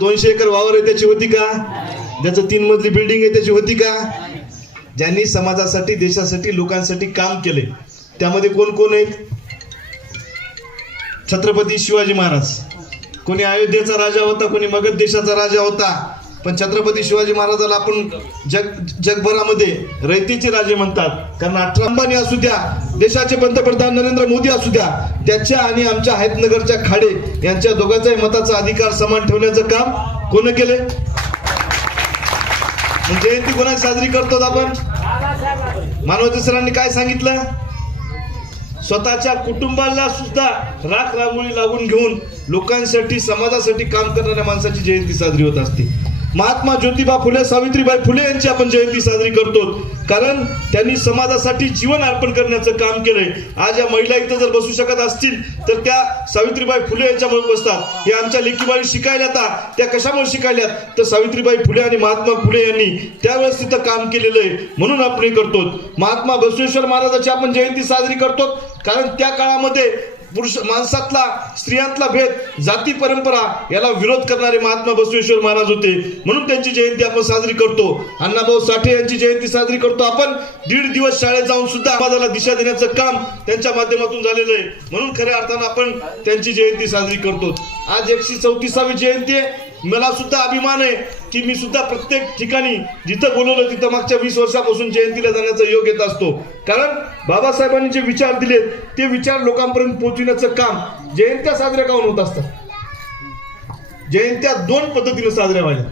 दोनशे एकर वावर आहे त्याची होती का? ज्याचं तीन मजली बिल्डिंग आहे त्याची होती का? ज्यांनी समाजासाठी देशासाठी लोकांसाठी काम केले. त्यामध्ये कोण कोण आहेत? छत्रपती शिवाजी महाराज. कोणी अयोध्येचा राजा होता कोणी मगध देशाचा राजा होता. पण छत्रपती शिवाजी महाराजाला आपण जग जगभरामध्ये रयतीचे राजे म्हणतात. कारण अठरा अंबानी असू द्या देशाचे पंतप्रधान नरेंद्र मोदी असू द्या त्याच्या आणि आमच्या हायतनगरच्या खाडे यांच्या दोघांचाही मताचा अधिकार समान ठेवण्याचं काम कोण केले जयंती कोणा साजरी करतो आपण? मानवते सरांनी काय सांगितलं? स्वतःच्या कुटुंबाला सुद्धा राख रांगोळी लागून घेऊन लोकांसाठी समाजासाठी काम करणाऱ्या माणसाची जयंती साजरी होत असते. महात्मा ज्योतिबा फुले सावित्रीबाई फुले यांची आपण जयंती साजरी करतो. कारण त्यांनी समाजासाठी जीवन अर्पण करण्याचं काम केलंय. आज या महिला इथं जर बसू शकत असतील तर त्या सावित्रीबाई फुले यांच्यामुळे बसतात. हे आमच्या लेखीबाई शिकायला आता त्या कशामुळे शिकायल्यात? तर सावित्रीबाई फुले आणि महात्मा फुले यांनी त्यावेळेस तिथं काम केलेलं आहे म्हणून आपण हे करतो महात्मा बसवेश्वर महाराजाची आपण जयंती साजरी करतो कारण त्या काळामध्ये पुरुष माणसातला स्त्रियांतला भेद जाती परंपरा याला विरोध करणारे महात्मा बसवेश्वर महाराज होते. म्हणून त्यांची जयंती आपण साजरी करतो. अण्णाभाऊ साठे यांची जयंती साजरी करतो आपण. दीड दिवस शाळेत जाऊन सुद्धा समाजाला दिशा देण्याचं काम त्यांच्या माध्यमातून झालेलं आहे. म्हणून खऱ्या अर्थानं आपण त्यांची जयंती साजरी करतो. आज एकशे चौतीसावी जयंती आहे. मला सुद्धा अभिमान आहे की मी सुद्धा प्रत्येक ठिकाणी जिथं बोलवलं तिथं मागच्या वीस वर्षापासून जयंतीला जाण्याचा योग येत असतो. कारण बाबासाहेबांनी जे विचार दिलेत ते विचार लोकांपर्यंत पोहोचविण्याचं काम जयंत्या साजऱ्या काऊन होत असतात? जयंत्या दोन पद्धतीने साजऱ्या व्हायला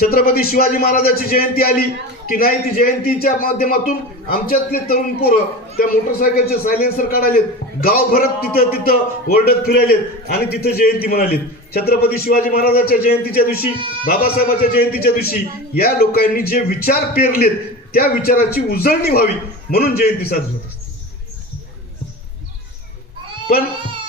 छत्रपती शिवाजी महाराजाची जयंती आली की नाही ती जयंतीच्या माध्यमातून आमच्यातले तरुण पोरं त्या मोटरसायकलचे सायलेन्सर काढालेत गाव भरत तिथं तिथं ओरडत फिरायलेत आणि तिथं जयंती म्हणालेत. छत्रपती शिवाजी महाराजाच्या जयंतीच्या दिवशी बाबासाहेबाच्या जयंतीच्या दिवशी या लोकांनी जे विचार पेरलेत त्या विचाराची उजळणी व्हावी म्हणून जयंती साजरी होत असते. पण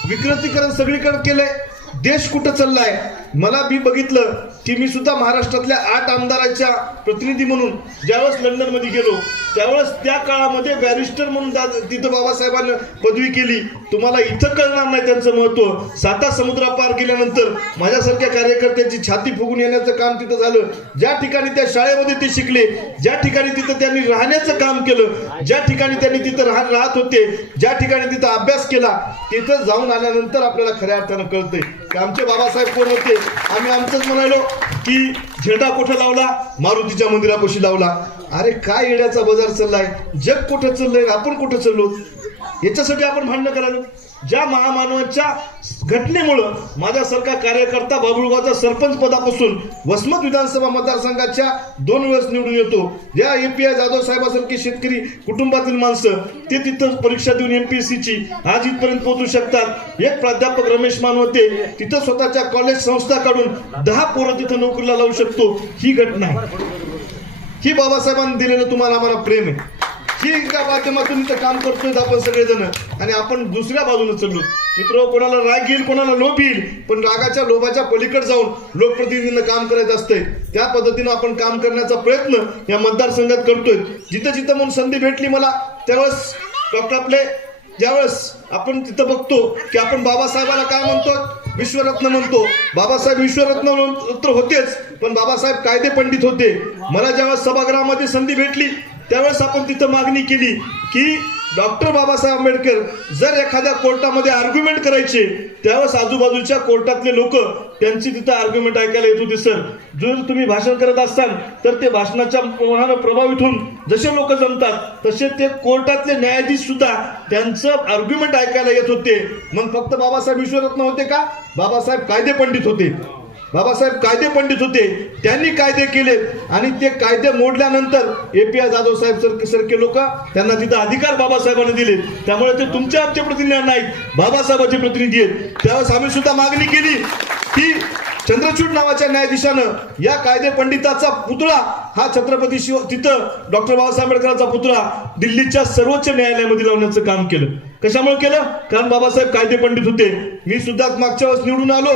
विकृतीकरण सगळीकडे केलंय. देश कुठं चाललाय? मला मी बघितलं की मी सुद्धा महाराष्ट्रातल्या आठ आमदारांच्या प्रतिनिधी म्हणून ज्यावेळेस लंडनमध्ये गेलो त्यावेळेस त्या काळामध्ये बॅरिस्टर म्हणून तिथं बाबासाहेबांनी पदवी केली तुम्हाला इथं कळणार नाही त्यांचं महत्त्व. साता समुद्रापार गेल्यानंतर माझ्यासारख्या कार्यकर्त्यांची छाती फुगून येण्याचं काम तिथं झालं. ज्या ठिकाणी त्या शाळेमध्ये ते शिकले ज्या ठिकाणी तिथं त्यांनी राहण्याचं काम केलं ज्या ठिकाणी त्यांनी तिथं राह राहत होते ज्या ठिकाणी तिथं अभ्यास केला तिथं जाऊन आल्यानंतर आपल्याला खऱ्या अर्थानं कळतंय. की आमचे बाबासाहेब कोण होते? आम्ही आमचंच म्हणालो की झेंडा कुठं लावला? मारुतीच्या मंदिरापाशी लावला. अरे काय येड्याचा बाजार चाललाय? जग कुठं चाललंय? आपण कुठं चाललो? याच्यासाठी आपण भांडणं करायला ज्या महामानवाच्या घटनेमुळं माझ्यासारखा कार्यकर्ता बाबुळगावचा सरपंच पदापासून वसमत विधानसभा मतदारसंघाच्या दोन वेळेस निवडून येतो. या ए पी आय जाधव साहेबासारखे शेतकरी कुटुंबातील माणसं ते तिथं परीक्षा देऊन एम पी एस सीची आज इथपर्यंत पोहोचू शकतात. एक प्राध्यापक रमेश मान होते तिथं स्वतःच्या कॉलेज संस्था काढून दहा पोरं तिथं नोकरीला लावू शकतो. ही घटना आहे. ही बाबासाहेबांनी दिलेलं तुम्हाला आम्हाला प्रेम आहे. ही एका माध्यमातून इथं काम करतोय आपण सगळेजण. आणि आपण दुसऱ्या बाजूने चाललो. मित्र कोणाला राग येईल कोणाला लोभ येईल पण रागाच्या लोभाच्या पलीकडे जाऊन लोकप्रतिनिधींना काम करायचं असतंय. त्या पद्धतीनं आपण काम करण्याचा प्रयत्न या मतदारसंघात करतोय. जिथं जिथं म्हणून संधी भेटली मला त्यावेळेस डॉक्टर आपले ज्यावेळेस आपण तिथं बघतो की आपण बाबासाहेबाला काय म्हणतो? विश्वरत्न म्हणतो. बाबासाहेब विश्वरत्न तर होतेच पण बाबासाहेब कायदे पंडित होते. मला ज्यावेळेस सभागृहामध्ये संधी भेटली त्यावेळेस आपण तिथं मागणी केली की डॉक्टर बाबासाहेब आंबेडकर जर एखाद्या कोर्टामध्ये आर्ग्युमेंट करायचे त्यावेळेस आजूबाजूच्या कोर्टातले लोक त्यांची तिथं आर्ग्युमेंट ऐकायला येत होती सर जर तुम्ही भाषण करत असाल तर ते भाषणाच्या प्रभावित होऊन जसे लोक जमतात तसे ते कोर्टातले न्यायाधीश सुद्धा त्यांचं आर्ग्युमेंट ऐकायला येत होते. मग फक्त बाबासाहेब विश्वरत्न होते का? बाबासाहेब कायदे पंडित होते. बाबासाहेब कायदे पंडित होते त्यांनी कायदे केले आणि ते कायदे मोडल्यानंतर A P I Jadhav saheb sir सारखे लोक त्यांना तिथं अधिकार बाबासाहेबांनी दिले. त्यामुळे ते तुमच्या आमचे प्रतिनिधी नाहीत बाबासाहेबांचे प्रतिनिधी आहेत. त्यावेळेस आम्ही सुद्धा मागणी केली की चंद्रचूड नावाच्या न्यायाधीशानं या कायदे पंडिताचा पुतळा हा छत्रपती शिव तिथं डॉक्टर बाबासाहेब आंबेडकरांचा पुतळा दिल्लीच्या सर्वोच्च न्यायालयामध्ये लावण्याचं काम केलं. कशामुळे केलं? कारण बाबासाहेब कायदे पंडित होते. मी सुद्धा मागच्या वेळेस निवडून आलो.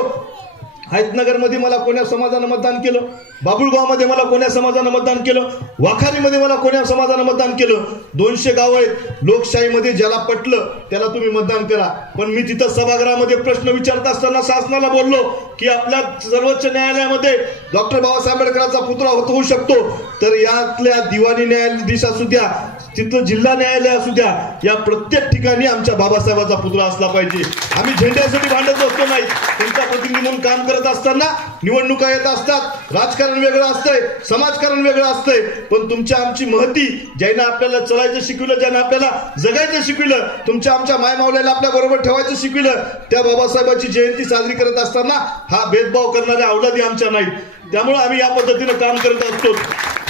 हैतनगरमध्ये मला कोण्या समाजानं मतदान केलं? बाबुळगावमध्ये मला कोण्या समाजानं मतदान केलं? वाखारीमध्ये मला कोण्या समाजानं मतदान केलं? दोनशे गाव आहेत. लोकशाहीमध्ये ज्याला पटलं त्याला तुम्ही मतदान करा. पण मी तिथं सभागृहामध्ये प्रश्न विचारत असताना शासनाला बोललो की आपल्या सर्वोच्च न्यायालयामध्ये डॉक्टर बाबासाहेब आंबेडकरांचा पुतळा होत होऊ शकतो. तर यातल्या दिवाणी न्यायाधीश असू द्या तिथं जिल्हा न्यायालय असू द्या या प्रत्येक ठिकाणी आमच्या बाबासाहेबाचा पुतळा असला पाहिजे. आम्ही झेंड्यासाठी भांडत असतो नाही. त्यांचा प्रतिनिधी म्हणून काम करत असताना निवडणुका येत असतात. राजकारण वेगळं असतंय समाजकारण वेगळं असतंय. पण तुमच्या आमची महती ज्यानं आपल्याला चलायचं शिकविलं ज्यानं आपल्याला जगायचं शिकविलं तुमच्या आमच्या मायमावल्याला आपल्या बरोबर ठेवायचं शिकविलं त्या बाबासाहेबांची जयंती साजरी करत असताना हा भेदभाव करणाऱ्या अवलादी आमच्या नाहीत. त्यामुळे आम्ही या पद्धतीनं काम करत असतो.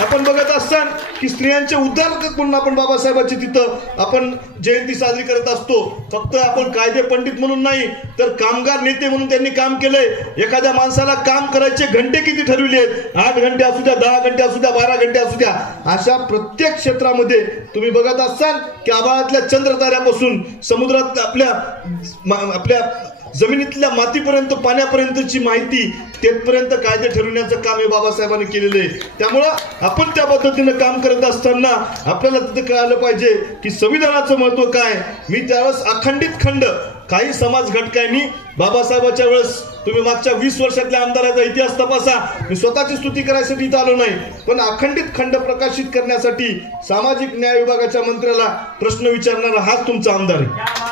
आपण बघत असताल की स्त्रियांचे उद्धार म्हणून आपण बाबासाहेबांची तिथं आपण जयंती साजरी करत असतो. फक्त आपण कायदे पंडित म्हणून नाही तर कामगार नेते म्हणून त्यांनी काम केलंय. एखाद्या माणसाला काम करायचे घंटे किती ठरविले आहेत? आठ घंटे असू द्या दहा घंटे असू द्या बारा घंटे असू द्या. अशा प्रत्येक क्षेत्रामध्ये तुम्ही बघत असाल की आभाळातल्या चंद्रताऱ्यापासून समुद्रात आपल्या आपल्या जमिनीतल्या मातीपर्यंत पाण्यापर्यंतची माहिती तेथपर्यंत कायदे ठरवण्याचं काम हे बाबासाहेबांनी केलेलं आहे. त्यामुळं आपण त्या पद्धतीनं काम करत असताना आपल्याला तिथं कळालं पाहिजे की संविधानाचं महत्त्व काय? मी त्यावेळेस अखंडित खंड काही समाज घटकांनी बाबासाहेबाच्या वेळेस तुम्ही मागच्या वीस वर्षातल्या आमदाराचा इतिहास तपासा. मी स्वतःची स्तुती करायसाठी इथं आलो नाही पण अखंडित खंड प्रकाशित करण्यासाठी सामाजिक न्याय विभागाच्या मंत्र्याला प्रश्न विचारणारा हाच तुमचा आमदार आहे.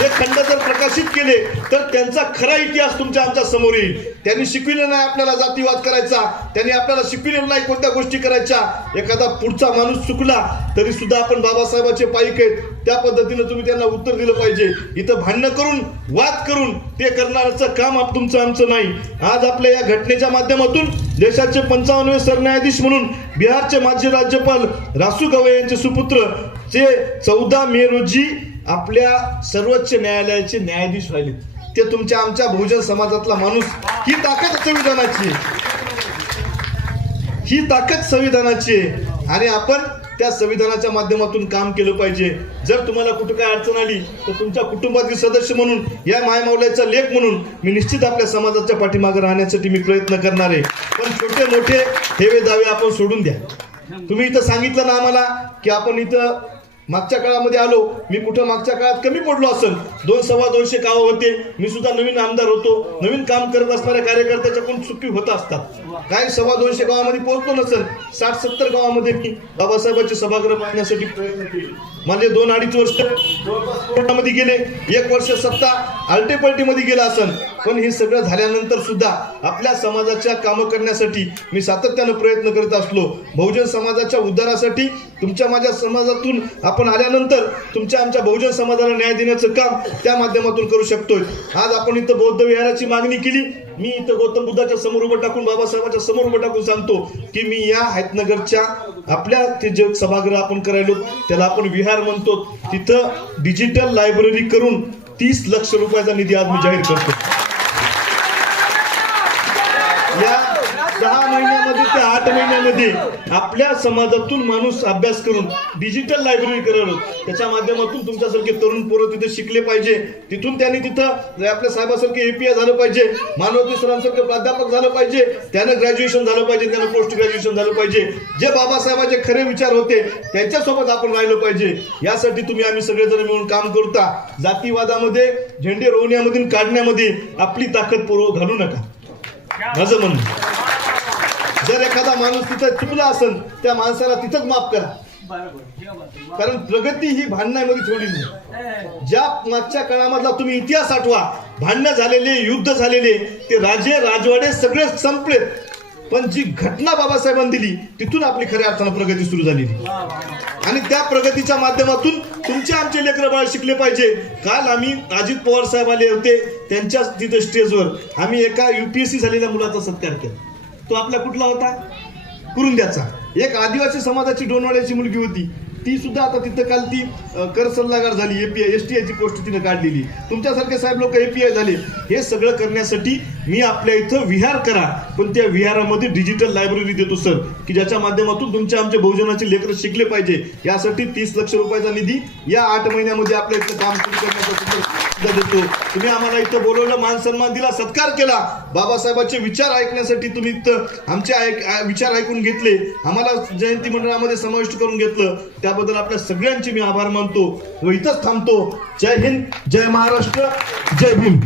हे खंड जर प्रकाशित केले तर त्यांचा खरा इतिहास तुमच्या आमच्यासमोर येईल. त्यांनी शिकविलं नाही आपल्याला जातीवाद करायचा त्यांनी आपल्याला शिकविलेलं नाही कोणत्या गोष्टी करायच्या. एखादा पुढचा माणूस चुकला तरी सुद्धा आपण बाबासाहेबाचे पाईक आहेत. त्या पद्धतीनं तुम्ही त्यांना उत्तर दिलं पाहिजे. इथं भांडणं करून वाद करून ते करण्याचं काम आप तुमचं आमचं नाही. आज आपल्या या घटनेच्या माध्यमातून देशाचे पंचावन्नवे सरन्यायाधीश म्हणून बिहारचे माजी राज्यपाल रासू गवई यांचे सुपुत्र जे चौदा मे रोजी आपल्या सर्वोच्च न्यायालयाचे न्यायाधीश व्हायले ते तुमच्या आमच्या बहुजन समाजातला माणूस. ही ताकद संविधानाची आहे. ही ताकद संविधानाची आहे. आणि आपण त्या संविधानाच्या माध्यमातून काम केलं पाहिजे. जर तुम्हाला कुठं काय अडचण आली तर तुमच्या कुटुंबातील सदस्य म्हणून या मायमावल्याचा लेख म्हणून मी निश्चित आपल्या समाजाच्या पाठीमागे राहण्यासाठी मी प्रयत्न करणार आहे. पण छोटे मोठे हेवे दावे आपण सोडून द्या. तुम्ही इथं सांगितलं ना आम्हाला की आपण इथं मागच्या काळामध्ये आलो मी कुठं मागच्या काळात कमी पडलो असेल? दोन सव्वा दोनशे गावं होते. मी सुद्धा नवीन आमदार होतो. नवीन काम करत असणाऱ्या कार्यकर्त्याच्याकडून चुकी होत असतात. काही सव्वा दोनशे गावामध्ये पोहोचलो नसेल साठ सत्तर गावामध्ये मी बाबासाहेबांचे सभागृह पाहण्यासाठी प्रयत्न केले. माझे दोन अडीच वर्ष कोर्टामध्ये गेले एक वर्ष सत्ता आलटेपलटीमध्ये गेला असन. पण हे सगळं झाल्यानंतर सुद्धा आपल्या समाजाच्या कामं करण्यासाठी मी सातत्यानं प्रयत्न करत असलो. बहुजन समाजाच्या उद्धारासाठी तुमच्या माझ्या समाजातून आपण आल्यानंतर तुमच्या आमच्या बहुजन समाजाला न्याय देण्याचं काम त्या माध्यमातून करू शकतोय. आज आपण इथं बौद्ध विहाराची मागणी केली मी इथं गौतम बुद्धाच्या समोर उभं टाकून बाबासाहेबांच्या समोर उभं टाकून सांगतो की मी या हैतनगरच्या आपल्या ते जे सभागृह आपण करायलो त्याला आपण विहार म्हणतो. तिथं डिजिटल लायब्ररी करून तीस लक्ष रुपयाचा निधी आज मी जाहीर करतो या दहा महिन्यामध्ये ते आठ आपल्या समाजातून माणूस अभ्यास करून डिजिटल लायब्ररी करावं त्याच्या माध्यमातून तुमच्यासारखे तरुण पोरं तिथे शिकले पाहिजे. तिथून त्यांनी तिथं आपल्या साहेबासारखे एपीआय झालं पाहिजे. मानवती सरांसारखं प्राध्यापक झालं पाहिजे. त्यानं ग्रॅज्युएशन झालं पाहिजे त्यानं पोस्ट ग्रॅज्युएशन झालं पाहिजे. जे बाबासाहेबांचे खरे विचार होते त्यांच्यासोबत आपण राहिलं पाहिजे. यासाठी तुम्ही आम्ही सगळेजण मिळून काम करता. जातीवादामध्ये झेंडे रोवण्यामधून काढण्यामध्ये आपली ताकद पूर्व घालू नका. माझं म्हणणं जर एखादा माणूस तिथं चुकला असेल त्या माणसाला तिथंच माफ करा. कारण प्रगती ही भांडणामध्ये थोडी नाही. ज्या मागच्या काळामधला तुम्ही इतिहास आठवा भांडणं झालेले युद्ध झालेले ते राजे राजवाडे सगळे संपलेत. पण जी घटना बाबासाहेबांनी दिली तिथून आपली खऱ्या अर्थानं प्रगती सुरू झालेली. आणि त्या प्रगतीच्या माध्यमातून तुमचे आमचे लेकरं बाळ शिकले पाहिजे. काल आम्ही अजित पवार साहेब आले होते त्यांच्या तिथे स्टेजवर आम्ही एका युपीएससी झालेल्या मुलाचा सत्कार केला. तो आपला कुठला होता? कुरुंद्याचा. एक आदिवासी समाजाची डोनवाड्याची मुलगी होती. ती सुद्धा आता तिथं काल ती कर सल्लागार झाली एपीआय एस टी आयची पोस्ट तिनं काढलेली. तुमच्यासारखे साहेब लोक एपीआय झाले. हे सगळं करण्यासाठी मी आपल्या इथं विहार करा पण त्या विहारामध्ये डिजिटल लायब्ररी देतो सर की ज्याच्या माध्यमातून तुमच्या आमच्या बहुजनाचे लेकर शिकले पाहिजे. यासाठी तीस लक्ष रुपयाचा निधी या आठ महिन्यामध्ये आपल्या इथं काम सुरू करण्याचा देतो. तुम्ही आम्हाला इथं बोलवलं मान सन्मान दिला सत्कार केला. बाबासाहेबांचे विचार ऐकण्यासाठी तुम्ही इथं आमचे ऐक विचार ऐकून घेतले. आम्हाला जयंती मंडळामध्ये समाविष्ट करून घेतलं. त्याबद्दल आपल्या सगळ्यांचे मी आभार मानतो व इथंच थांबतो. जय हिंद जय महाराष्ट्र जय भीम.